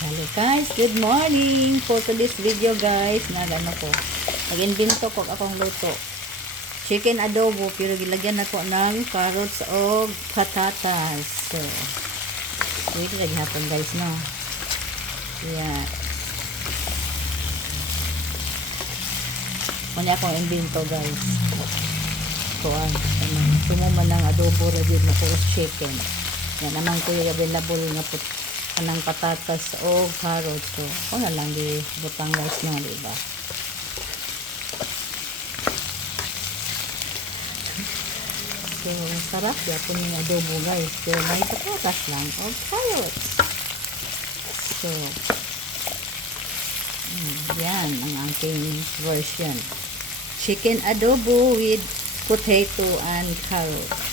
Hello guys, good morning. For today's video guys, nagano ko. Nag-invento ko akong luto. Chicken adobo pero gilagyan ako ng carrots o patatas. So, wait lagi hapon guys no. Yeah. Kunya akong invento guys. Kuan, sumuman ng adobo ra gyud na puro chicken. Yan naman ko yung available nga po anang patatas o carrots. So, kung na lang di butang guys no, diba? So, sarap yapon yung adobo guys. So, may patatas lang o carrots. So, yan ang aking version. Chicken adobo with potato and carrot.